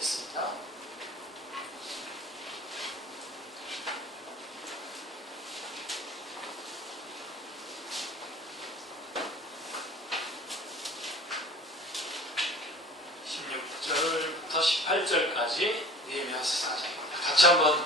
보겠습니다. 부터 18절까지 느헤미야서 4장입니다. 같이 한번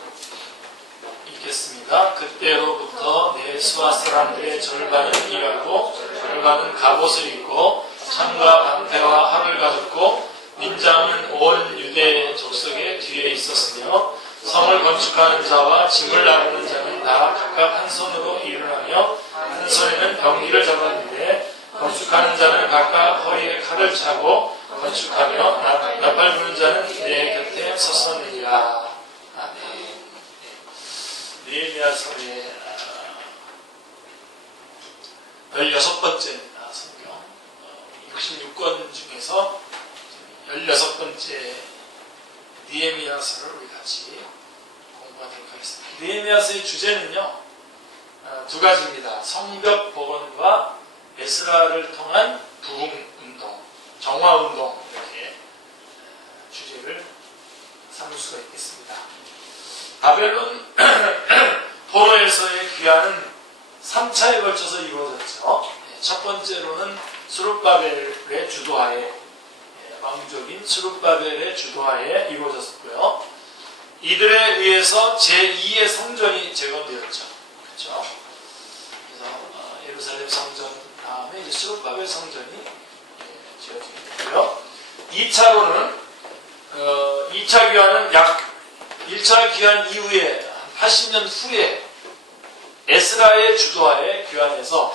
읽겠습니다. 그때로부터 내 수하 사람들의 절반은 일하고 절반은 갑옷을 입고 창과 방패와 활을 가졌고 민장은 온 유대 족속의 뒤에 있었으며 성을 건축하는 자와 짐을 나르는 자는 다 각각 한 손으로 일을 하며 한 손에는 병기를 잡았는데 건축하는 자는 각각 허리에 칼을 차고 건축하며 나팔 부는 자는 내 곁에 섰었느니라. 아멘. 느헤미야서의 16번째입니다. 성경 66권 중에서 16번째 느헤미야서를 우리 같이 공부하도록 하겠습니다. 느헤미야서의 주제는요, 두 가지입니다. 성벽 복원과 에스라를 통한 부흥운동, 정화운동, 이렇게 주제를 삼을 수가 있겠습니다. 바벨론 포로에서의 귀환은 3차에 걸쳐서 이루어졌죠. 첫 번째로는 스룹바벨의 주도하에, 왕족인 스룹바벨의 주도하에 이루어졌고요. 이들에 의해서 제2의 성전이 재건되었죠. 그렇죠? 그래서 예루살렘 성전 다음에 이제 스룹바벨 성전이 지어지고요. 2차로는 2차 귀환은 약 1차 귀환 이후에 80년 후에 에스라의 주도하에 귀환해서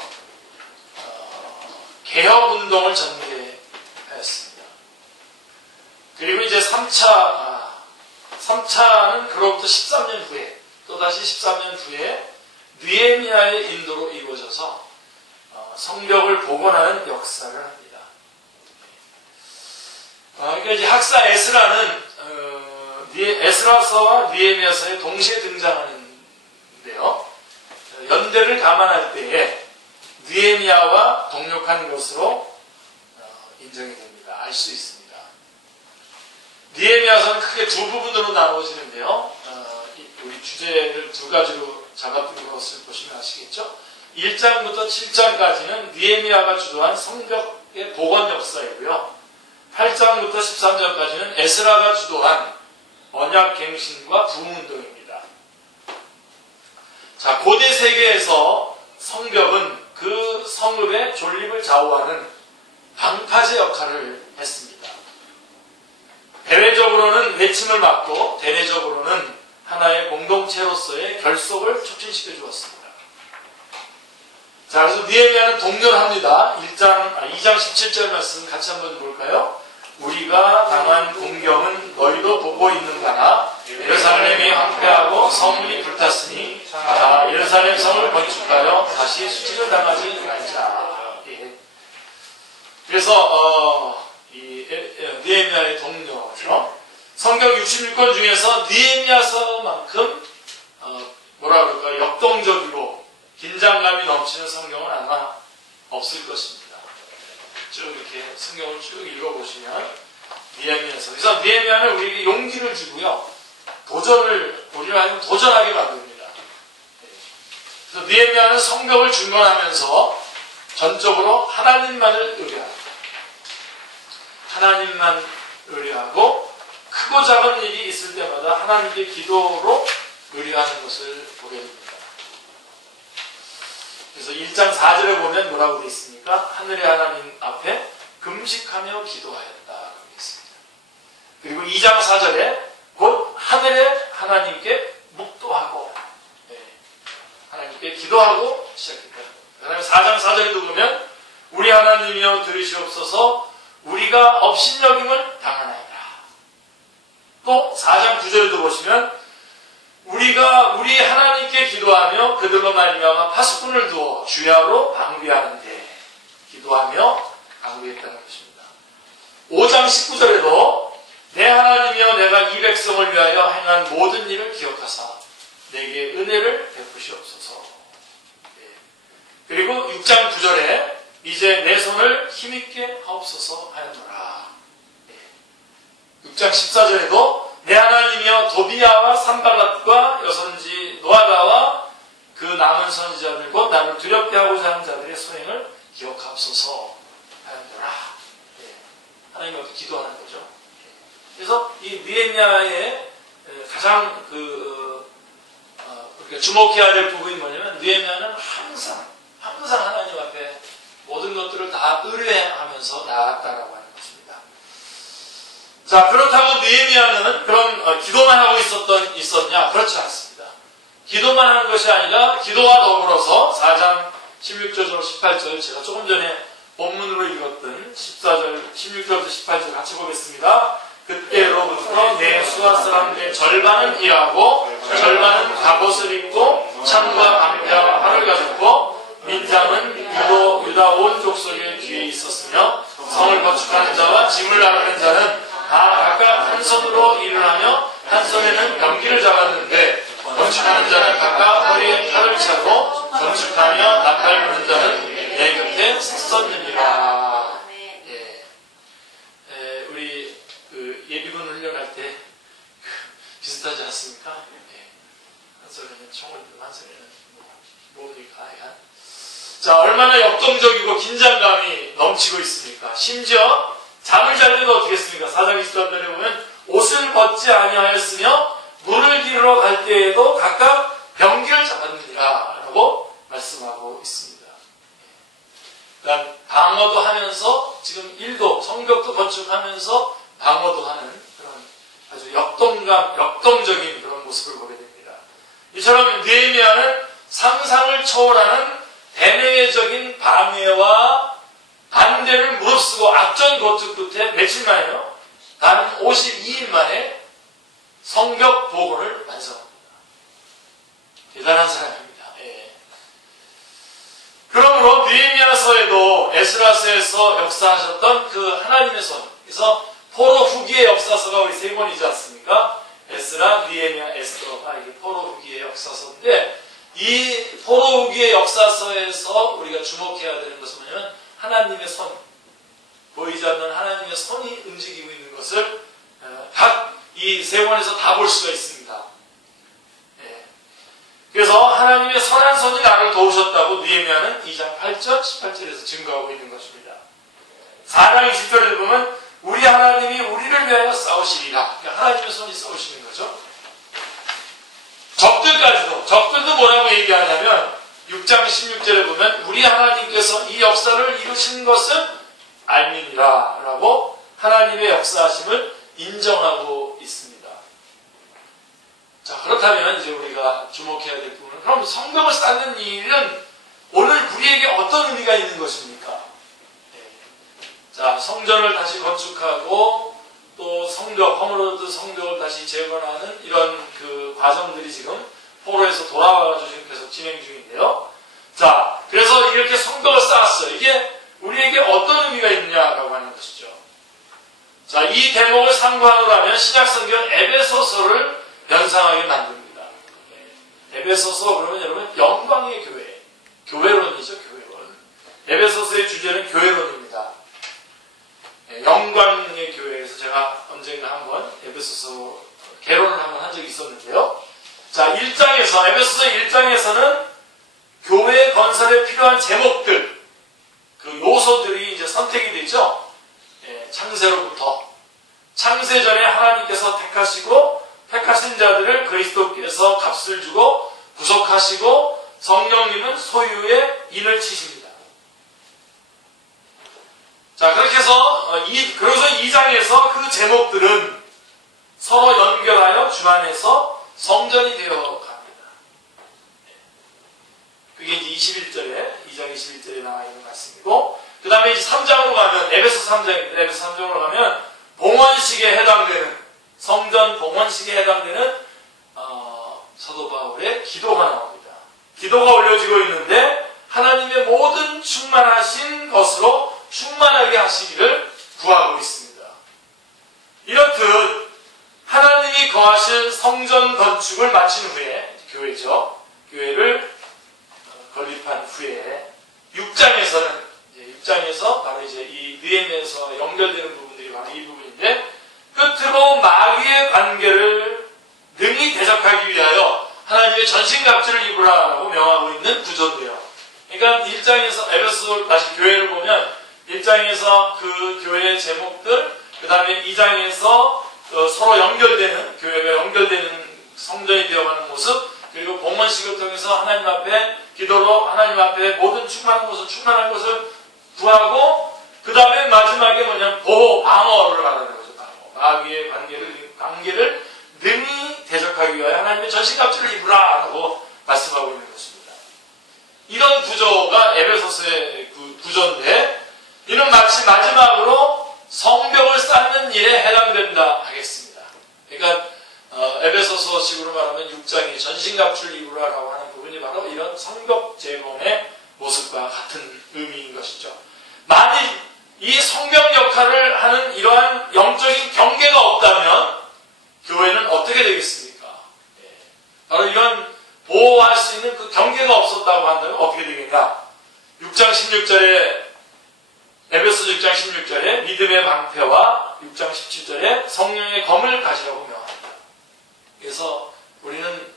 개혁운동을 전개하였습니다. 그리고 이제 3차는 그로부터 13년 후에, 또다시 13년 후에 느헤미야의 인도로 이루어져서 성벽을 복원하는 역사를 합니다. 그러니까 이제 학사 에스라는 에스라서와 느헤미야서에 동시에 등장하는데요. 연대를 감안할 때에 느헤미야와 동력한 것으로 인정이 됩니다. 알 수 있습니다. 느헤미야서는 크게 두 부분으로 나누어지는데요. 우리 주제를 두 가지로 잡아둔 것을 보시면 아시겠죠? 1장부터 7장까지는 느헤미야가 주도한 성벽의 복원 역사이고요. 8장부터 13장까지는 에스라가 주도한 언약갱신과 부흥운동입니다. 자, 고대 세계에서 성벽은 그 성읍의 존립을 좌우하는 방파제 역할을 했습니다. 대외적으로는 외침을 막고 대내적으로는 하나의 공동체로서의 결속을 촉진시켜 주었습니다. 자, 그래서 느헤미야는 독려합니다. 2장 17절 말씀 같이 한번 볼까요? 우리가 당한 공경은 너희도 보고 있는 바나 예루살렘이 황폐하고 성문이 불탔으니 예루살렘 성을 건축하여 다시 수치를 당하지 말자. 예. 그래서 느헤미야의 동료죠. 성경 66권 중에서 느헤미야서만큼 역동적이고 긴장감이 넘치는 성경은 아마 없을 것입니다. 쭉 이렇게 성경을 쭉 읽어보시면 느헤미야서. 그래서 느헤미야는 우리에게 용기를 주고요. 우리를 하여금 도전하게 만듭니다. 그래서 느헤미야는 성벽을 중건하면서 전적으로 하나님만을 의뢰합니다. 하나님만 의뢰하고 크고 작은 일이 있을 때마다 하나님께 기도로 의뢰하는 것을 보게 됩니다. 그래서 1장 4절에 보면 뭐라고 되어 있습니까? 하늘의 하나님 앞에 금식하며 기도하였다. 그러고 있습니다. 그리고 2장 4절에 곧 하늘의 하나님께 묵도하고 하나님께 기도하고 시작했다. 그 다음에 4장 4절에도 보면 우리 하나님이여 들으시옵소서 우리가 업신여김을 당하나이다. 또 4장 9절에도 보시면 우리가 우리 하나님께 기도하며 그들로 말미암아 파수꾼을 두어 주야로 방비하는데 기도하며 방비했다는 것입니다. 5장 19절에도 내 하나님이여 내가 이 백성을 위하여 행한 모든 일을 기억하사 내게 은혜를 베푸시옵소서. 그리고 6장 9절에 이제 내 손을 힘있게 하옵소서 하였노라. 6장 14절에도 내 하나님이여 도비야와 산발랏과 여선지 노아다와 그 남은 선지자들 곧 나를 두렵게 하고자 하는 자들의 소행을 기억하옵소서 하였노라. 하나님 앞에 기도하는 거죠. 그래서 이 느헤미야의 가장 우리가 주목해야 될 부분이 뭐냐면 느헤미야는 항상 하나님 앞에 모든 것들을 다 의뢰하면서 나아갔다라고 하는 것입니다. 자, 그렇다고 느헤미야는 그런 기도만 하고 있었냐? 그렇지 않습니다. 기도만 하는 것이 아니라 기도와 더불어서 4장 16절, 18절 제가 조금 전에 본문으로 읽었던 14절, 16절부터 18절 같이 보겠습니다. 그때로부터 내 수하 사람들의 절반은 일하고 절반은 갑옷을 입고 창과 방패와 활을 가졌고 민장은 유다 온 족속의 뒤에 있었으며 성을 건축하는 자와 짐을 나르는 자는 다 각각 한 손으로 일을 하며 한 손에는 병기를 잡았는데 건축하는 자는 각각 허리에 칼을 차고 건축하며 나팔 부는 자는 내 곁에 섰느니라. 우리 예비군 훈련할 때 비슷하지 않습니까? 한 손에는 총을 들고 한 손에는 뭡니까? 자, 얼마나 역동적이고 긴장감이 넘치고 있습니까? 심지어 잠을 잘 때도 어떻게 했습니까? 4장 20절에 보면 옷을 벗지 아니하였으며 물을 기르러 갈 때에도 각각 병기를 잡았느니라 라고 말씀하고 있습니다. 그러니까 방어도 하면서 지금 일도 성벽도 건축하면서 방어도 하는 그런 아주 역동적인 그런 모습을 보게 됩니다. 이처럼 느헤미야는 상상을 초월하는 대내적인 방해와 반대를 무릅쓰고 악전 거투 끝에 며칠 만에요? 단 52일 만에 성벽 복원을 완성합니다. 대단한 사람입니다. 그러므로 느헤미야서에도 에스라서에서 역사하셨던 그 하나님의 손, 그래서 포로 후기의 역사서가 우리 세 권이지 않습니까? 에스라, 느헤미야, 에스더가 이게 포로 후기의 역사서인데 이 포로 후기의 역사서에서 우리가 주목해야 되는 것은 뭐냐면 하나님의 손, 보이지 않는 하나님의 손이 움직이고 있는 것을 각 이 세 권에서 다 볼 수가 있습니다. 그래서 하나님의 선한 손이 나를 도우셨다고 느헤미야는 2장 8절, 18절에서 증거하고 있는 것입니다. 4장 20절에 보면 우리 하나님이 우리를 위하여 싸우시리라. 그러니까 하나님의 손이 싸우시는 거죠. 적들도 뭐라고 얘기하냐면 6장 16절에 보면 우리 하나님께서 이 역사를 이루신 것은 알미니라 라고 하나님의 역사하심을 인정하고 있습니다. 자, 그렇다면 이제 우리가 주목해야 될 부분은 그럼 성벽을 쌓는 일은 오늘 우리에게 어떤 의미가 있는 것입니까? 자, 성전을 다시 건축하고 또 허물어진 성벽을 다시 재건하는 이런 그 과정들이 지금 포로에서 돌아와가지고 지금 계속 진행 중인데요. 자, 그래서 이렇게 성벽을 쌓았어요. 이게 우리에게 어떤 의미가 있느냐라고 하는 것이죠. 자, 이 대목을 상고하노라 하면 신약성경 에베소서를 연상하게 만듭니다. 에베소서 그러면 여러분 영광의 교회, 교회론이죠, 교회론. 에베소서의 주제는 교회론입니다. 영광의 교회에서 제가 언젠가 한번 에베소서 개론을 한번 한 적이 있었는데요. 자, 에베소서 1장에서는 교회 건설에 필요한 제목들, 그 요소들이 이제 선택이 되죠. 창세로부터. 창세 전에 하나님께서 택하신 자들을 그리스도께서 값을 주고 구속하시고 성령님은 소유의 인을 치십니다. 자, 그렇게 해서 그래서 2장에서 그 제목들은 서로 연결하여 주 안에서 성전이 되어 갑니다. 그게 이제 2장 21절에 나와 있는 말씀이고, 그 다음에 이제 3장으로 가면, 에베소 3장입니다. 에베소 3장으로 가면, 봉헌식에 해당되는, 성전 봉헌식에 해당되는, 사도 바울의 기도가 나옵니다. 기도가 올려지고 있는데, 하나님의 모든 충만하신 것으로 충만하게 하시기를 구하고 있습니다. 이렇듯, 하나님이 거하실 성전 건축을 마친 후에, 교회죠. 교회를 건립한 후에, 6장에서 바로 이제 이 느헤미야에서 연결되는 부분들이 바로 이 부분인데, 끝으로 마귀의 관계를 능히 대적하기 위하여 하나님의 전신갑주를 입으라라고 명하고 있는 구조인데요. 그러니까 1장에서 에베소 다시 교회를 보면 1장에서 그 교회의 제목들, 그 다음에 2장에서 서로 연결되는, 교회가 연결되는 성전이 되어가는 모습, 그리고 봉헌식을 통해서 하나님 앞에 기도로 하나님 앞에 모든 충만한 충만한 것을 구하고, 그 다음에 마지막에 뭐냐면 보호, 방어를 말하는 거죠. 방어. 마귀의 관계를 능히 대적하기 위하여 하나님의 전신갑주를 입으라라고 말씀하고 있는 것입니다. 이런 구조가 에베소서의 구조인데, 이는 마치 마지막으로 성벽을 쌓는 일에 해당된다 하겠습니다. 그러니까 에베소서식으로 말하면 6장이 전신갑주를 입으라라고 하는 부분이 바로 이런 성벽 재건의 모습과 같은 의미인 것이죠. 만일 이 성벽 역할을 하는 이러한 영적인 경계가 없다면 교회는 어떻게 되겠습니까? 바로 이런 보호할 수 있는 그 경계가 없었다고 한다면 어떻게 되겠냐? 6장 16절에 에베소서 6장 16절에 믿음의 방패와 6장 17절에 성령의 검을 가지라고 명합니다. 그래서 우리는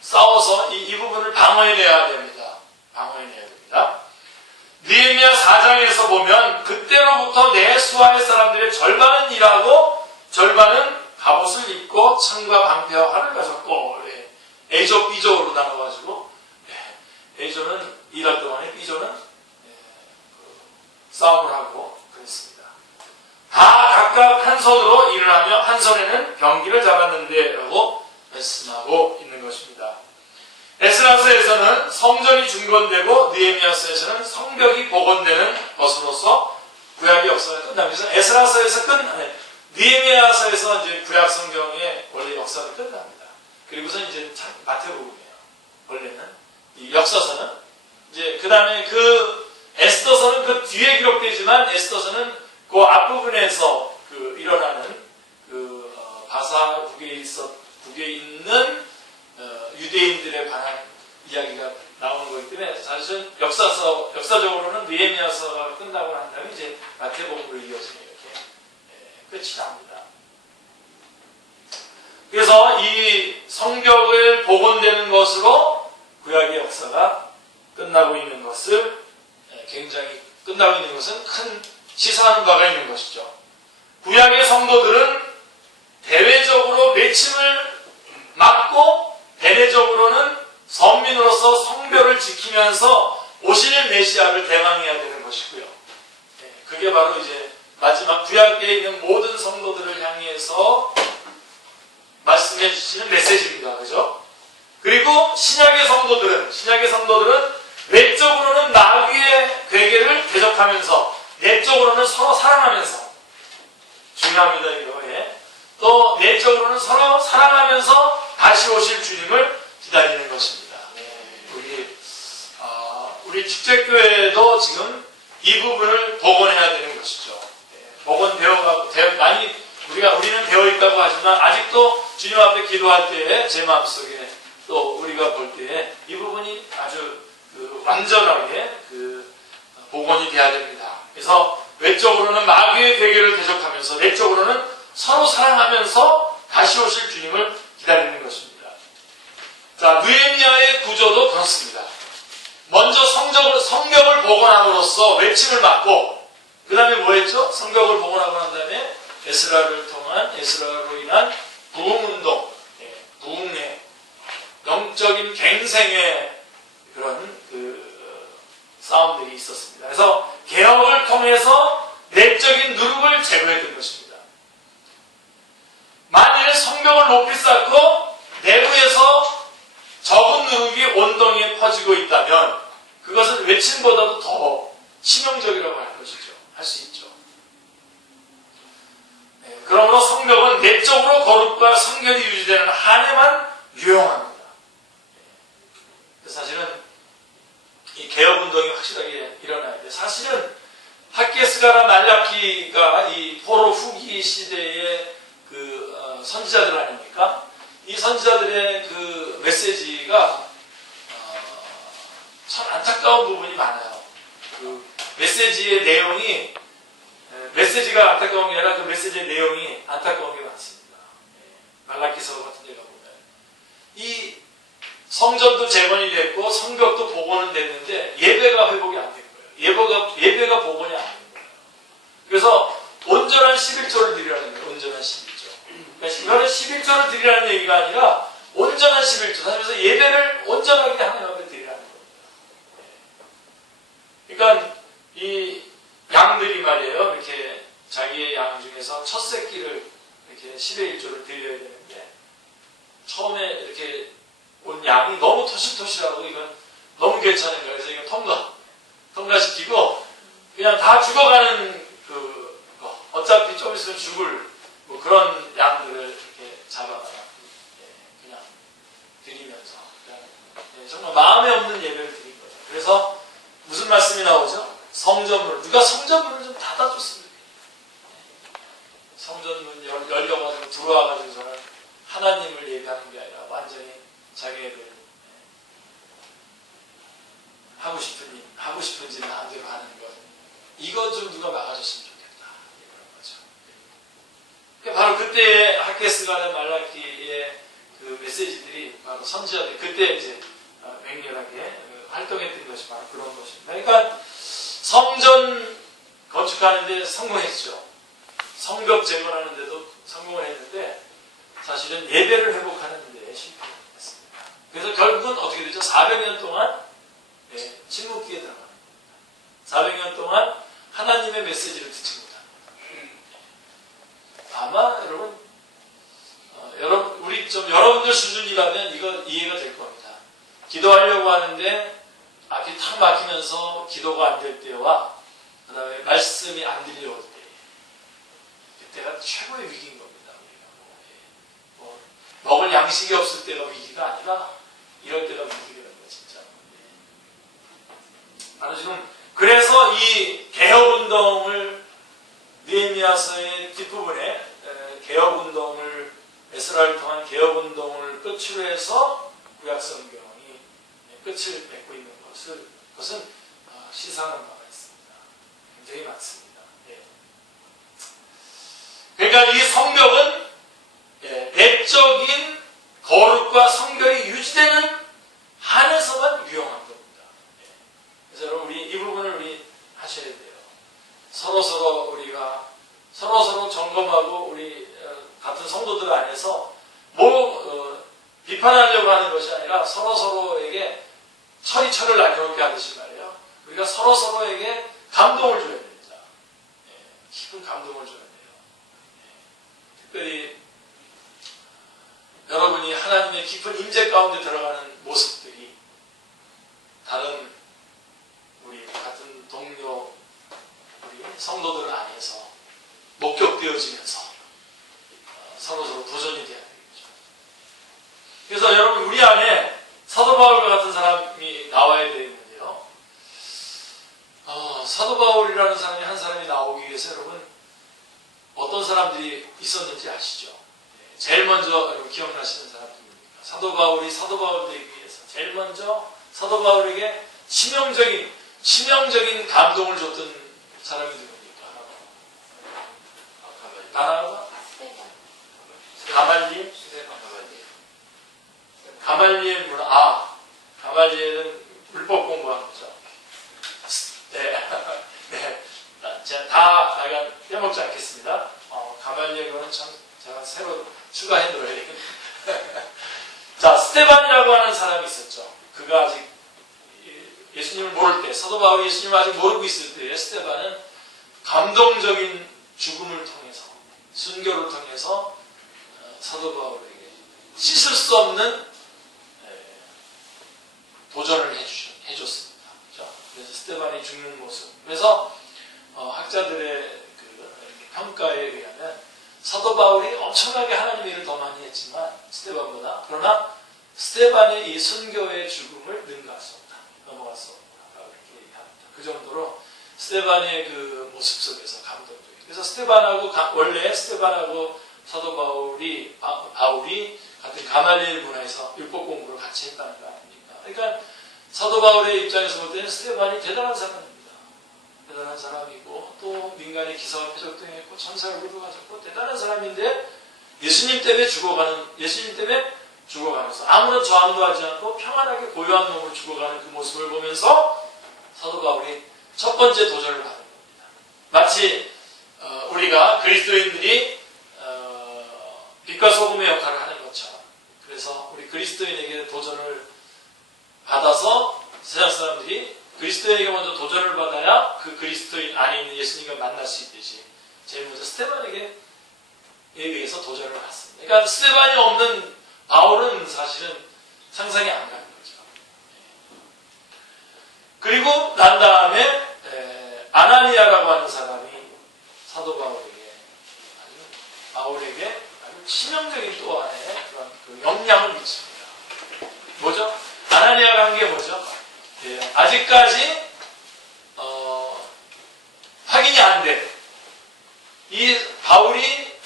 싸워서 이 부분을 방어해내야 됩니다. 방어해내야 됩니다. 느헤미야 4장에서 보면 그때로부터 내 수하의 사람들의 절반은 일하고 절반은 갑옷을 입고 창과 방패와 활을 가졌고, A조, B조로 나눠가지고, A조는 일할 동안에 B조는 싸움을 하고 그랬습니다. 다 각각 한 손으로 일을 하며 한 손에는 병기를 잡았는데 라고 말씀하고 있는 것입니다. 에스라서에서는 성전이 중건되고 느헤미야서에서는 성벽이 복원되는 것으로서 구약의 역사가 끝나면서 에스라서에서 느헤미야서에서 이제 구약 성경의 원래 역사가 끝납니다. 그리고서 이제 마태복음이에요. 원래는 이 역사서는 이제 그 다음에 에스더서는 그 뒤에 기록되지만 에스더서는 그 앞부분에서 일어나는 바사국에 있는 유대인들에 관한 이야기가 나오는 거기 때문에 사실은 역사적으로는 느헤미야서가 끝나고 난 다음에 이제 마태복음으로 이어서 이렇게 끝이 납니다. 그래서 이 성벽을 복원되는 것으로 구약의 역사가 끝나고 있는 것을 굉장히 끝나고 있는 것은 큰 시사하는 바가 있는 것이죠. 구약의 성도들은 대외적으로 매침을 막고 대내적으로는 선민으로서 성벽을 지키면서 오실 메시아를 대망해야 되는 것이고요. 그게 바로 이제 마지막 구약에 있는 모든 성도들을 향해서 말씀해 주시는 메시지입니다. 그죠? 그리고 신약의 성도들은 외적으로는 마귀의 괴계를 대적하면서 내적으로는 서로 사랑하면서, 중요합니다. 이거에 또 내적으로는 서로 사랑하면서 다시 오실 주님을 기다리는 것입니다. 우리 축제교회도 지금 이 부분을 복원해야 되는 것이죠. 복원되어가고 우리는 되어 있다고 하지만 아직도 주님 앞에 기도할 때에 제 마음속에 또 우리가 볼 때에 이 부분이 아주 완전하게 복원이 돼야 됩니다. 그래서 외적으로는 마귀의 괴계를 대적하면서 내적으로는 서로 사랑하면서 다시 오실 주님을 기다리는 것입니다. 자, 느헤미야의 구조도 그렇습니다. 먼저 성벽을 복원함으로써 외침을 막고, 그 다음에 뭐 했죠? 성벽을 복원하고 난 다음에 에스라로 인한 부흥운동, 부흥의 영적인 갱생의 그런 싸움들이 있었습니다. 그래서 개혁을 통해서 내적인 누룩을 제거했던 것입니다. 만일 성벽을 높이 쌓고 내부에서 적은 누룩이 온동이에 퍼지고 있다면 그것은 외침보다도 더 치명적이라고 할 것이죠. 할 수 있죠. 그러므로 성벽은 내적으로 거룩과 성결이 유지되는 한에만 유용합니다. 사실은 이 개혁운동이 확실하게 일어나야 돼요. 사실은 학개스가나 말라키가 이 포로 후기 시대의 선지자들 아닙니까? 이 선지자들의 메시지가 참 안타까운 부분이 많아요. 메시지의 내용이 메시지가 안타까운 게 아니라 그 메시지의 내용이 안타까운 게 많습니다. 말라기서 같은 데 가보면 이 성전도 재건이 됐고 성벽도 복원은 됐는데 예배가 회복이 안 된 거예요. 예배가 복원이 안 된 거예요. 그래서 온전한 11조를 드리라는 거예요. 온전한 11조. 그러니까 이거는 11조를 드리라는 얘기가 아니라 온전한 11조. 그래서 예배를 온전하게 하나님 앞에 드리라는 겁니다. 그러니까 이 양들이 말이에요. 이렇게 자기의 양 중에서 첫 새끼를 이렇게 10의 1조를 드려야 되는데 처음에 이렇게 온 양이 너무 토실토실하고 이건 너무 괜찮은 거예요. 그래서 이거 통과시키고 그냥 다 죽어가는 어차피 좀 있으면 죽을 뭐 그런 양들을 이렇게 잡아다가 그냥 드리면서 그냥 정말 마음에 없는 예배를 드린 거예요. 그래서 무슨 말씀이 나오죠? 성전문 누가 성전문을 좀 닫아줬으면 성전문 열려가지고 들어와가지고서는 하나님을 예배하는 게 아니라 완전히 자기네들 하고 싶은지는 마음대로 하는 것 이거 좀 누가 막아줬으면 좋겠다 이런 거죠. 바로 그때의 하게스가 말라기의 그 메시지들이 바로 선지자들 그때 이제 맹렬하게 활동했던 것이 바로 그런 것입니다. 그러니까 성전 건축하는데 성공했죠. 성벽 재건하는데도 성공을 했는데 사실은 예배를 회복하는 데 실패했습니다. 그래서 결국은 어떻게 되죠? 400년 동안 침묵기에 들어갑니다. 400년 동안 하나님의 메시지를 듣지 못합니다. 아마 여러분들 수준이라면 이거 이해가 될 겁니다. 기도하려고 하는데 앞이 탁 막히면서 기도가 안 될 때와 그 다음에 말씀이 안 들려올 때 그때가 최고의 위기인 겁니다. 먹을 양식이 없을 때가 위기가 아니라 이럴 때가 위기라는 거 진짜. 바로 지금 그래서 이 개혁운동을 느헤미야서의 뒷부분에 개혁운동을 에스라를 통한 개혁운동을 끝으로 해서 구약성경이 끝을 맺고 있는 것은 시사하는 바가 있습니다. 굉장히 많습니다. 그러니까 이 성벽은 내적인 거룩과 성결이 유지되는 한에서만 유용한 겁니다. 그래서 여러분 이 부분을 우리 하셔야 돼요. 우리가 서로 점검하고 우리 같은 성도들 안에서 비판하려고 하는 것이 아니라 서로에게 철을 나뉘게 하듯이 말이에요. 우리가 서로에게 감동을 줘야 됩니다. 깊은 감동을 줘야 돼요. 특별히 여러분이 하나님의 깊은 임재 가운데 들어가는 모습들이 다른 우리 같은 동료 우리 성도들 안에서 목격되어지면서 서로 도전이 돼야 되겠죠. 그래서 여러분 우리 안에 사도 바울과 같은 사람이 나와야 되는데요. 사도 바울이라는 사람이 한 사람이 나오기 위해서 여러분 어떤 사람들이 있었는지 아시죠? 제일 먼저 여러분 기억나시는 사람 누굽니까? 사도 바울이 사도 바울 되기 위해서 제일 먼저 사도 바울에게 치명적인 감동을 줬던 사람이 누굽니까? 바나바? 가말리엘 문화. 가말리엘은 불법 공부한 거죠. 네. 제가 빼먹지 않겠습니다. 가말리엘은 참 제가 새로 추가해 놓아야 되겠네요. 자, 스테반이라고 하는 사람이 있었죠. 그가 아직 예수님을 모를 때, 사도 바울이 예수님을 아직 모르고 있을 때에 스테반은 감동적인 죽음을 통해서, 순교를 통해서 사도 바울에게 씻을 수 없는 도전을 해줬습니다. 그렇죠? 그래서 스테반이 죽는 모습. 그래서 학자들의 평가에 의하면 사도 바울이 엄청나게 하나님의 일을 더 많이 했지만 스테반보다 그러나 스테반의 이 순교의 죽음을 능가할 수 없다. 넘어갈 수 없다. 이렇게 얘기합니다. 그 정도로 스테반의 그 모습 속에서 감동적이에요. 그래서 원래 스테반하고 사도 바울이 같은 가말리엘 문화에서 율법 공부를 같이 했다는 거 아닙니까? 그러니까 사도 바울의 입장에서 볼 때는 스테반이 대단한 사람입니다. 대단한 사람이고 또 민간의 기사와 표적 등에 했고 천사를 거두가졌고 대단한 사람인데 예수님 때문에 죽어가면서 아무런 저항도 하지 않고 평안하게 고요한 몸으로 죽어가는 그 모습을 보면서 사도 바울이 첫 번째 도전을 받은 겁니다. 마치 우리가 그리스도인들이 빛과 소금의 역할을 하는 것처럼 그래서 우리 그리스도인에게 도전을 받아서 세상 사람들이 그리스도인에게 먼저 도전을 받아야 그 그리스도인 안에 있는 예수님과 만날 수 있듯이 제일 먼저 스데반에게 의해서 도전을 받습니다. 그러니까 스데반이 없는 바울은 사실은 상상이 안 가는 거죠. 그리고 난 다음에 아나니아라고 하는 사람이 사도 바울에게 아주 치명적인 또 하나의 그런 그 영향을 미칩니다. 뭐죠? 아나니아가 한 게 뭐죠? 아직까지 확인이 안 돼. 이 바울이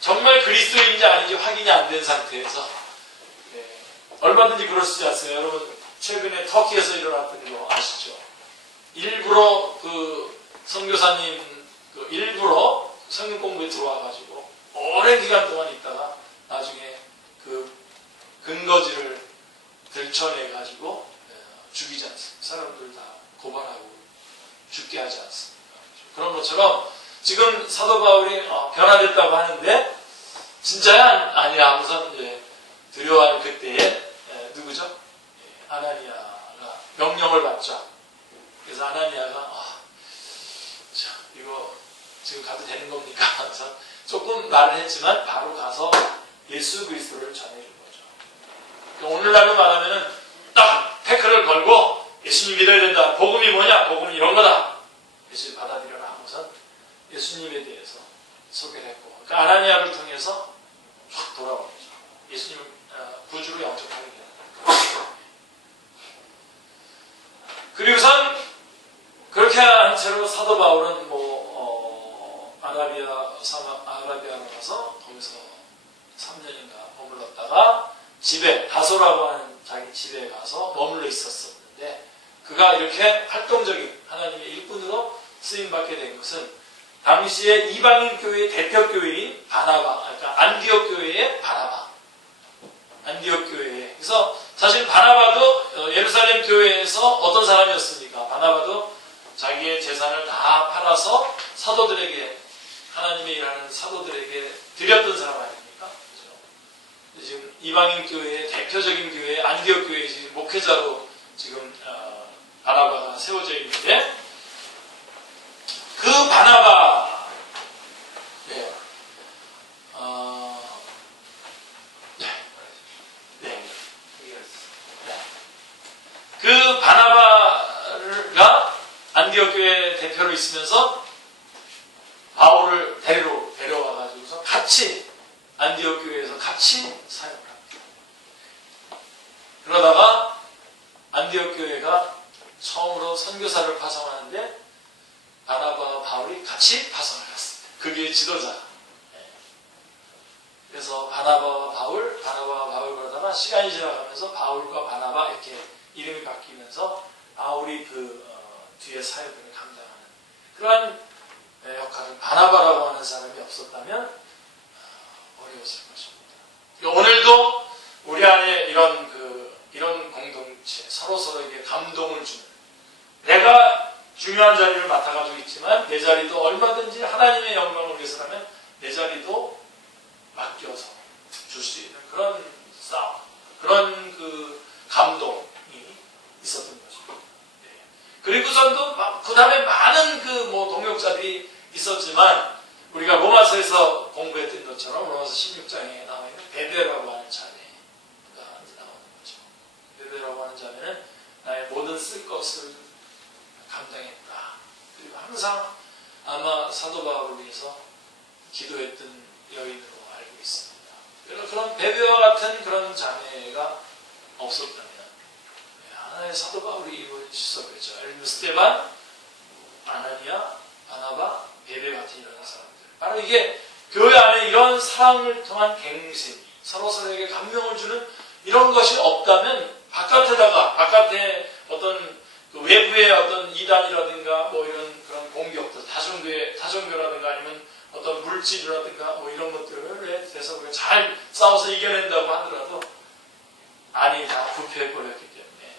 정말 그리스도인지 아닌지 확인이 안 된 상태에서 얼마든지 그럴 수 있지 않습니까? 여러분 최근에 터키에서 일어났던 거 아시죠? 일부러 그 선교사님 일부러 성경 공부에 들어와가지고 오랜 기간 동안 있다가 나중에 그 근거지를 들춰내가지고 죽이지 않습니다. 사람들 다 고발하고 죽게 하지 않습니다. 그런 것처럼 지금 사도 바울이 변화됐다고 하는데 진짜야 아니야 하면서 이제 두려워하는 그때에 누구죠? 아나니아가 명령을 받죠. 그래서 아나니아가 이거 지금 가도 되는 겁니까? 그래서 조금 말을 했지만 바로 가서 예수 그리스도를 전해준 거죠. 그러니까 오늘날로 말하면은 딱 태클을 걸고 예수님 믿어야 된다. 복음이 뭐냐? 복음은 이런 거다. 예수님 받아들여라 하고선 예수님에 대해서 소개를 했고 그러니까 아나니아를 통해서 확 돌아온 거죠. 예수님을 구주로 영접하게 되는 거예요. 그리고선 그렇게 한 채로 사도 바울은 아라비아로 가서 거기서 3년인가 머물렀다가 집에 다소라고 하는 자기 집에 가서 머물러 있었었는데 그가 이렇게 활동적인 하나님의 일꾼으로 쓰임받게 된 것은 당시에 이방인 교회의 대표 교회인 바나바, 그러니까 안디옥 교회의 바나바. 안디옥 교회에. 그래서 사실 바나바도 예루살렘 교회에서 어떤 사람이었습니까? 바나바도 자기의 재산을 다 팔아서 사도들에게, 하나님의 일하는 사도들에게 드렸던 사람 아닙니까? 그렇죠? 지금 이방인 교회의 대표적인 교회, 안디옥 교회의 지금 목회자로 지금 바나바가 세워져 있는데 그 바나바, 그 바나바가 안디옥 교회 대표로 있으면서 바울을 데려와가지고서 같이 안디옥 교회에서 같이 사역을 합니다. 그러다가 안디옥 교회가 처음으로 선교사를 파송하는데 바나바와 바울이 같이 파송을 했습니다. 그 교회 지도자. 그래서 바나바와 바울 그러다가 시간이 지나가면서 바울과 바나바 이렇게 이름이 바뀌면서 바울이 뒤에 사역을 감당하는 그러한 역할을 바나바라고 하는 사람이 없었다면 어려웠을 것입니다. 오늘도 우리 안에 이런 공동체, 서로서로에게 감동을 주는, 내가 중요한 자리를 맡아가지고 있지만 내 자리도 얼마든지 하나님의 영광을 위해서라면 내 자리도 맡겨서 줄 수 있는 그런 싸움, 그런 감동이 있었던 것입니다. 그리고선도 그 다음에 많은 동역자들이 있었지만 우리가 로마서에서 공부했던 것처럼 로마서 16장에 나와 있는 베베라고 하는 자매가 나오는 거죠. 베베라고 하는 자매는 나의 모든 쓸 것을 감당했다. 그리고 항상 아마 사도 바울을 위해서 기도했던 여인으로 알고 있습니다. 그런 베베와 같은 그런 자매가 없었다면 하나의 사도 바울이 이루어질 수 없겠죠. 스데반, 아나니아, 바나바, 베베 같은 이런 사람들. 바로 이게 교회 안에 이런 사랑을 통한 갱생, 서로서로에게 감명을 주는 이런 것이 없다면 바깥에 어떤 외부의 어떤 이단이라든가 이런 그런 물질이라든가 뭐 이런 것들에 대해서 우리가 잘 싸워서 이겨낸다고 하더라도 안이 다 부패해버렸기 때문에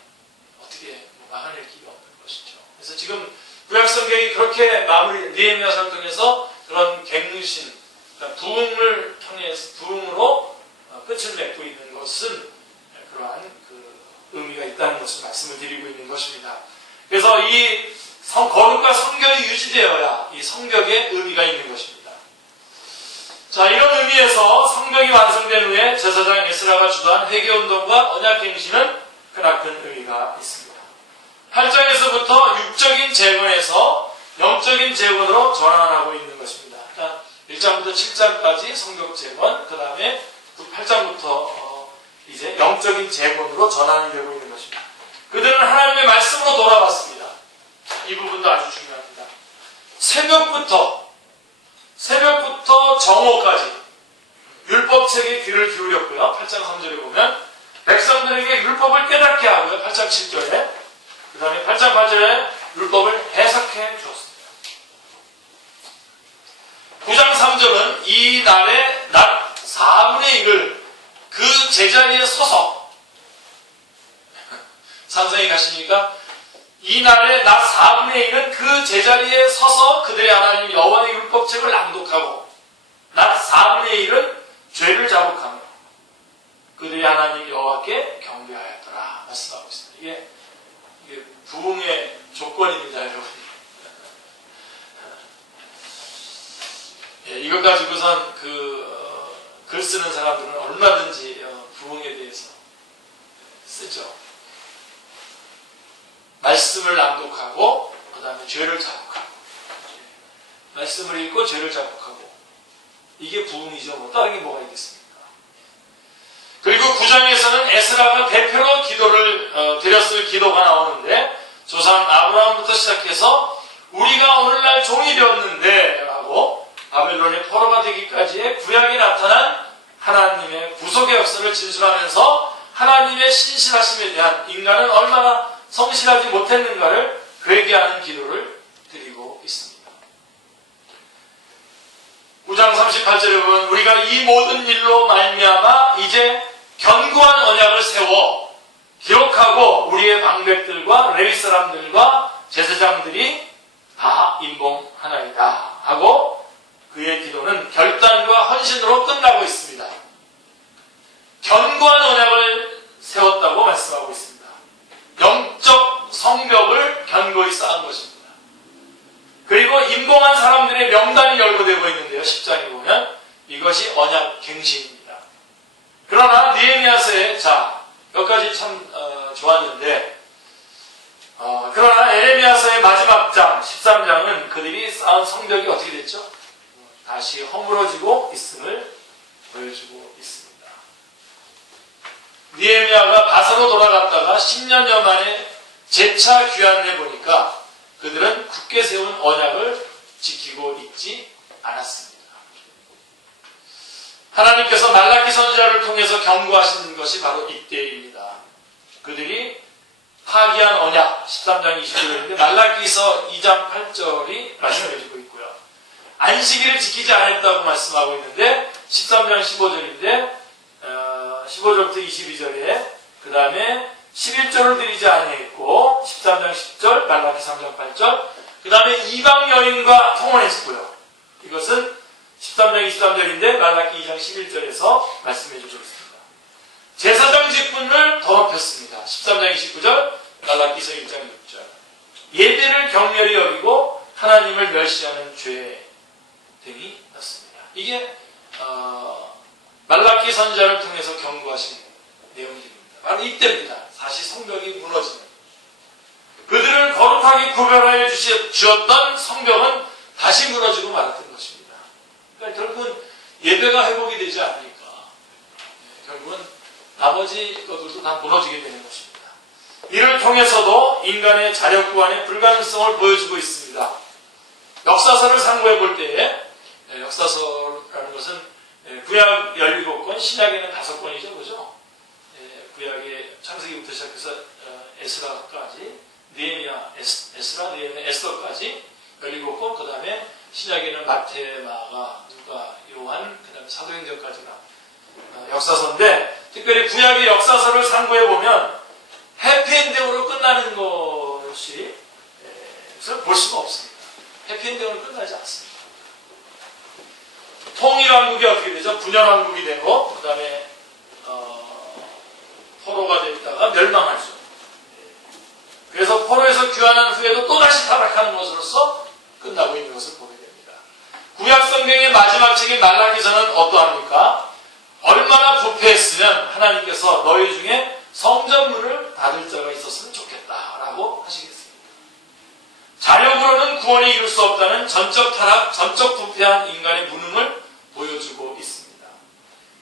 어떻게 막아낼 기가 없는 것이죠. 그래서 지금 구약성경이 그렇게 마무리, 느헤미야서를 통해서 그런 갱신, 그러니까 부흥을 통해서 부흥으로 끝을 맺고 있는 것은 그러한 그 의미가 있다는 것을 말씀을 드리고 있는 것입니다. 그래서 이 거룩과 성결이 유지되어야 이 성벽에 의미가 있는 것입니다. 자, 이런 의미에서 성벽이 완성된 후에 제사장 에스라가 주도한 회개운동과 언약갱신은 크나큰 의미가 있습니다. 8장에서부터 육적인 재건에서 영적인 재건으로 전환하고 있는 것입니다. 그러니까 1장부터 7장까지 성벽 재건, 그 다음에 8장부터 이제 영적인 재건으로 전환이 되고 있는 것입니다. 그들은 하나님의 말씀으로 돌아왔습니다. 이 부분도 아주 중요합니다. 새벽부터 정오까지 율법책에 귀를 기울였고요. 8장 3절에 보면 백성들에게 율법을 깨닫게 하고요. 8장 7절에 그 다음에 8장 8절에 율법을 해석해 주었습니다. 9장 3절은 이 날의 낮 4분의 1을 그 제자리에 서서 산성에 가시니까 이 날의 낮 4분의 1은 그 제자리에 서서 그들의 하나님 여호와의 율법책을 낭독하고 낮 4분의 1은 죄를 자복하며 그들의 하나님 여호와께 경배하였더라 말씀하고 있습니다. 이게 부흥의 조건입니다, 여러분. 예, 이것 가지고선 글 쓰는 사람들은 얼마든지 부흥에 대해서 쓰죠. 말씀을 낭독하고 그 다음에 죄를 자복하고 말씀을 읽고 죄를 자복하고 이게 부흥이죠. 뭐 다른 게 뭐가 있겠습니까? 그리고 9장에서는 에스라가 대표로 기도를 드렸을 기도가 나오는데 조상 아브라함부터 시작해서 우리가 오늘날 종이 되었는데 라고 바벨론의 포로가 되기까지의 구약이 나타난 하나님의 구속의 역사를 진술하면서 하나님의 신실하심에 대한 인간은 얼마나 성실하지 못했는가를 회개하는 기도를 드리고 있습니다. 9장 38절에 보면 우리가 이 모든 일로 말미암아 이제 견고한 언약을 세워 기록하고 우리의 방백들과 레위 사람들과 제사장들이 다 임봉하나이다 하고 그의 기도는 결단과 헌신으로 끝나고 있습니다. 견고한 언약을 세웠다고 말씀하고 있습니다. 영적 성벽을 견고히 쌓은 것입니다. 그리고 임봉한 사람들의 명단이 열거되고 있는데요. 10장에 보면 이것이 언약 갱신입니다. 그러나 느헤미야서에 여기까지 참 좋았는데 그러나 에레미야서의 마지막 장 13장은 그들이 쌓은 성벽이 어떻게 됐죠? 다시 허물어지고 있음을 보여주고 있습니다. 느헤미야가 바사로 돌아갔다가 10년여 만에 재차 귀환해 보니까 그들은 굳게 세운 언약을 지키고 있지 않았습니다. 하나님께서 말라기 선지자를 통해서 경고하신 것이 바로 이때입니다. 그들이 파기한 언약 13장 20절인데 말라기서 2장 8절이 말씀해주고 있고요. 안식일을 지키지 않았다고 말씀하고 있는데 13장 15절인데 15절부터 22절에 그 다음에 11절을 드리지 아니했고 13장 10절 말라기 3장 8절 그 다음에 이방 여인과 통혼했고요. 이것은 13장 23절인데 말라기 2장 11절에서 말씀해 주고 있습니다. 제사장 직분을 더럽혔습니다. 13장 29절 말라기서 1장 6절 예배를 경멸히 여기고 하나님을 멸시하는 죄 등이 났습니다. 이게 말라기 선지자를 통해서 경고하신 내용들입니다. 바로 이때입니다. 다시 성벽이 무너지는 그들을 거룩하게 구별하여 주었던 성벽은 다시 무너지고 말았던 것입니다. 그러니까 결국은 예배가 회복이 되지 않으니까 결국은 나머지 것들도 다 무너지게 되는 것입니다. 이를 통해서도 인간의 자력 구환의 불가능성을 보여주고 있습니다. 역사서를 상고해 볼 때에 역사서라는 것은 구약 17권, 신약에는 5권이죠. 그죠? 구약의 창세기부터 시작해서 에스라까지 느헤미야, 에스라, 느헤미야, 에스더까지 17권, 그 다음에 신약에는 마태, 마가, 누가, 요한, 그 다음에 사도행전까지가 역사서인데, 특별히 구약의 역사서를 상고해보면 해피엔딩으로 끝나는 것이 볼 수가 없습니다. 해피엔딩으로 끝나지 않습니다. 통일왕국이 어떻게 되죠? 분열왕국이 되고, 그 다음에 포로가 됐다가 멸망하죠. 그래서 포로에서 귀환한 후에도 또다시 타락하는 것으로서 끝나고 있는 것을 보게 됩니다. 구약 성경의 마지막 책인 말라기서는 어떠합니까? 얼마나 부패했으면 하나님께서 너희 중에 성전문을 닫을 자가 있었으면 좋겠다라고 하시겠습니다. 자력으로는 구원이 이룰 수 없다는 전적 타락, 전적 부패한 인간의 무능을 보여주고 있습니다.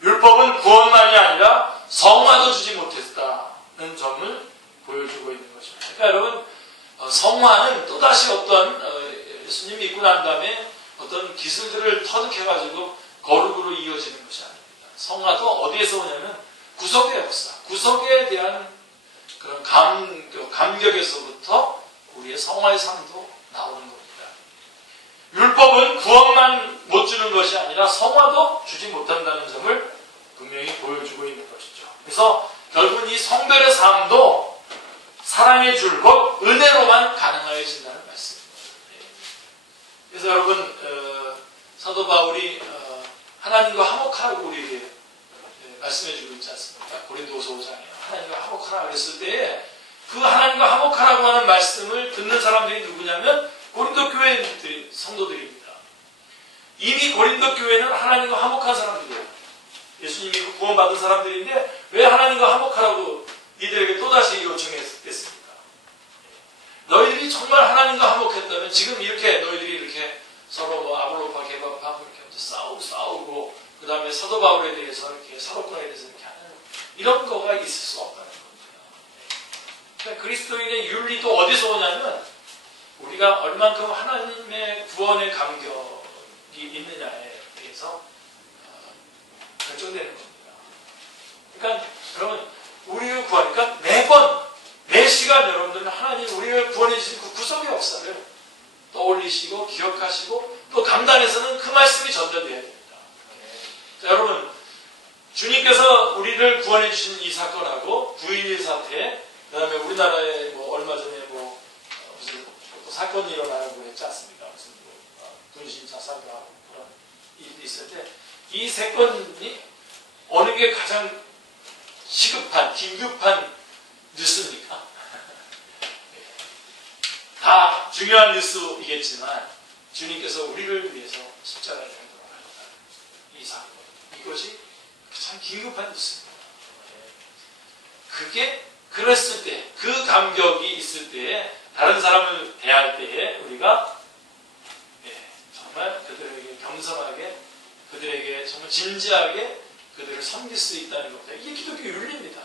율법은 구원만이 아니라 성화도 주지 못했다는 점을 보여주고 있는 것입니다. 그러니까 여러분, 성화는 또다시 어떤 예수님 믿고 난 다음에 어떤 기술들을 터득해가지고 거룩으로 이어지는 것이 아닙니다. 성화도 어디에서 오냐면 구속의 역사, 구속에 대한 그런 감격에서부터 우리의 성화의 삶도 나오는 겁니다. 율법은 구원만 못 주는 것이 아니라 성화도 주지 못한다는 점을 분명히 보여주고 있는 것이죠. 그래서 결국은 이 성별의 삶도 사랑의 줄, 곧 은혜로만 가능해진다는 말씀입니다. 그래서 여러분, 사도 바울이 하나님과 화목하라고 우리에게 말씀해주고 있지 않습니까? 고린도서 5장에 하나님과 화목하라 그랬을 때에 그 하나님과 화목하라고 하는 말씀을 듣는 사람들이 누구냐면 고린도 교회 성도들입니다. 이미 고린도 교회는 하나님과 화목한 사람들이에요. 예수님이 구원받은 사람들인데 왜 하나님과 화목하라고 이들에게 또다시 요청했습니까? 너희들이 정말 하나님과 화목했다면 지금 이렇게 너희들이 이렇게 서로 뭐 아볼로파 개바파 이렇게 싸우고 그 다음에 사도 바울에 대해서 이렇게 사도권에 대해서 이렇게 하는 이런 거가 있을 수 없다는 겁니다. 그러니까 그리스도인의 윤리도 어디서 오냐면 우리가 얼만큼 하나님의 구원의 감격이 있느냐에 대해서 결정되는 겁니다. 그러니까 여러분 우리를 구하니까 매번 매 시간 여러분들은 하나님 우리를 구원해 주신 그 구속의 역사를 떠올리시고 기억하시고 또 강단에서는 그 말씀이 전달돼야 됩니다. 자, 여러분 주님께서 우리를 구원해 주신 이 사건하고 9.11 사태 그 다음에 우리나라에 뭐 얼마 전에 뭐 무슨 사건이 일어나고 했지 않습니까? 무슨 분신 자살과 그런 일이 있을 때 이 세 건이 어느 게 가장 시급한 긴급한 뉴스입니까? 다 중요한 뉴스이겠지만 주님께서 우리를 위해서 십자가에 돌아가셨다. 이 사건 이것이 참 긴급한 뉴스입니다. 그게 그랬을 때 그 감격이 있을 때에 다른 사람을 대할 때에 우리가 정말 그들에게 겸손하게 그들에게 정말 진지하게 그들을 섬길 수 있다는 겁니다. 이게 기독교 윤리입니다.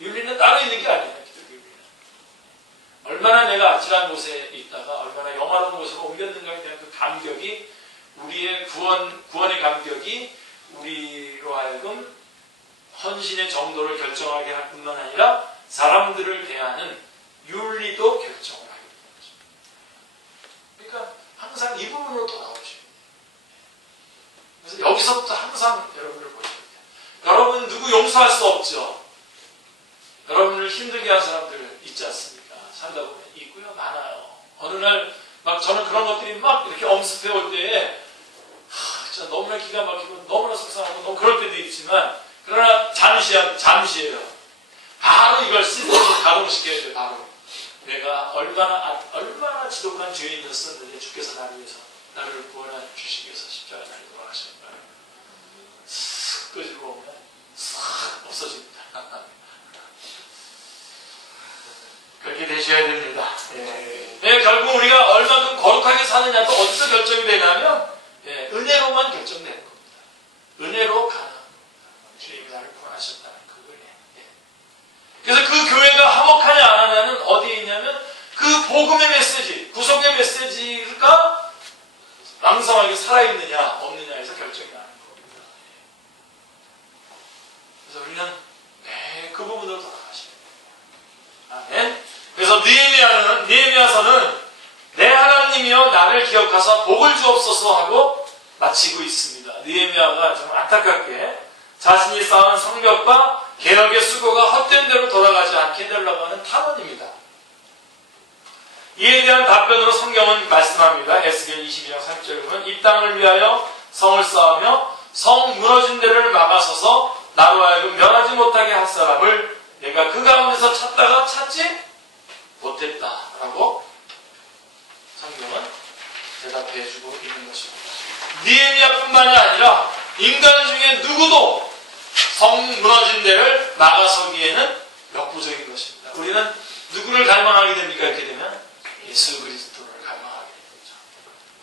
윤리는 따로 있는 게 아니에요. 기독교 윤리는. 얼마나 내가 아찔한 곳에 있다가 얼마나 영화로운 곳으로 옮겼는가에 대한 그 감격이 우리의 구원의 감격이 우리로 하여금 헌신의 정도를 결정하게 할 뿐만 아니라 사람들을 대하는 윤리도 결정을 하게 되는 것입니다. 그러니까 항상 이 부분으로 돌아오셔야 돼요. 그래서 여기서부터 항상 여러분을 보셔야 돼요. 여러분 누구 용서할 수 없죠. 여러분을 힘들게 한 사람들 있지 않습니까? 살다 보면 있고요. 많아요. 어느 날 막 저는 그런 것들이 막 이렇게 엄습해 올 때에 진짜 너무나 기가 막히고 너무나 속상하고 너무 그럴 때도 있지만 그러나 잠시예요. 바로 이걸 시스템으로 가동시켜야 돼요. 바로 내가 얼마나 지독한 죄인이었었는데 주께서 나를 위해서 나를 구원해 주시기 위해서 십자가에 달려 돌아가셨다. 쓱 끄집어 보면 싹 없어집니다. 그렇게 되셔야 됩니다. 결국 우리가 얼마큼 거룩하게 사느냐도 어디서 결정이 되냐면 은혜로만 결정되는 겁니다. 은혜로 가능합니다. 주님이 나를 구원하셨다는 그 은혜. 그래서 그 교회가 화목하냐 안 하냐는 어디에 있냐면 그 복음의 메시지, 구속의 메시지가 왕성하게 살아있느냐 없느냐에서 결정이 나는 겁니다. 그래서 우리는 그 부분으로 돌아가셔야 됩니다. 아멘. 그래서 느헤미야서는 내 하나님이여 나를 기억하사 복을 주옵소서 하고 마치고 있습니다. 느헤미야가 좀 안타깝게 자신이 쌓은 성벽과 개혁의 수고가 헛된 대로 돌아가지 않게 되려고 하는 탄원입니다. 이에 대한 답변으로 성경은 말씀합니다. 에스겔 22장 3절에 보면 이 땅을 위하여 성을 쌓으며 성 무너진 데를 막아서서 나로 하여금 멸하지 못하게 할 사람을 내가 그 가운데서 찾다가 찾지 못했다라고 성경은 대답해주고 있는 것입니다. 느헤미야뿐만이 아니라 인간 중에 누구도 성 무너진 데를 막아서기에는 역부족인 것입니다. 우리는 누구를 갈망하게 됩니까? 이렇게 되면 예수 그리스도를 갈망하게 되죠.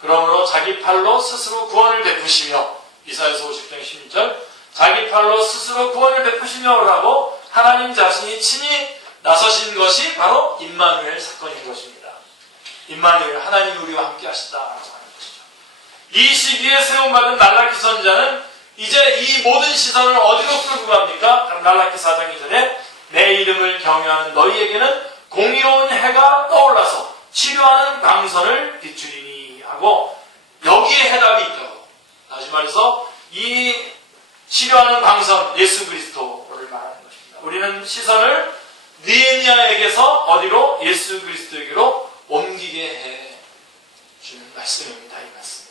그러므로 자기 팔로 스스로 구원을 베푸시며 이사야서 50장 16절 자기 팔로 스스로 구원을 베푸시며라고 하나님 자신이 친히 나서신 것이 바로 임마누엘 사건인 것입니다. 임마누엘 하나님 우리와 함께 하시다라고 하는 것이죠. 이 시기에 세움받은 말라기 선지자는 이제 이 모든 시선을 어디로 끌고 갑니까? 말라기 4장 2절에 내 이름을 경외하는 너희에게는 공의로운 해가 떠올라서 치료하는 방선을 비추리니 하고 여기에 해답이 있다고. 다시 말해서 이 치료하는 방선 예수 그리스도를 말하는 것입니다. 우리는 시선을 느헤미야에게서 어디로? 예수 그리스도에게로 옮기게 해 주는 말씀입니다. 이 말씀.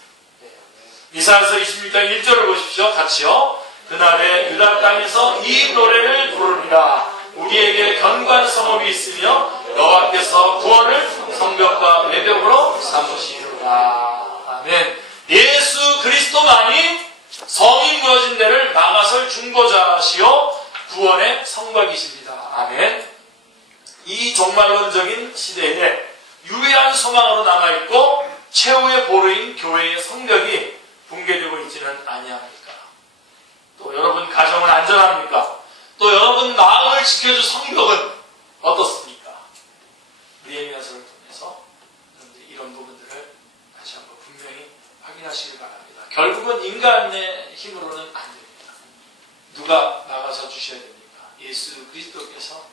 이사야서 26장 1절을 보십시오. 같이요. 그날에 유다 땅에서 이 노래를 부르리라. 우리에게 견고한 성읍이 있으며 여호와께서 구원을 성벽과 외벽으로 삼으시리라. 아멘. 예수 그리스도만이 성이 무너진 데를 막아설 중보자시요 구원의 성곽이십니다. 아멘. 이 종말론적인 시대에 유일한 소망으로 남아있고 최후의 보루인 교회의 성벽이 붕괴되고 있지는 아니합니까? 또 여러분 가정은 안전합니까? 또 여러분 마음을 지켜줄 성벽은 어떻습니까? 느헤미야서를 통해서 이런 부분들을 다시 한번 분명히 확인하시길 바랍니다. 결국은 인간의 힘으로는 안 됩니다. 누가 나가서 주셔야 됩니까? 예수 그리스도께서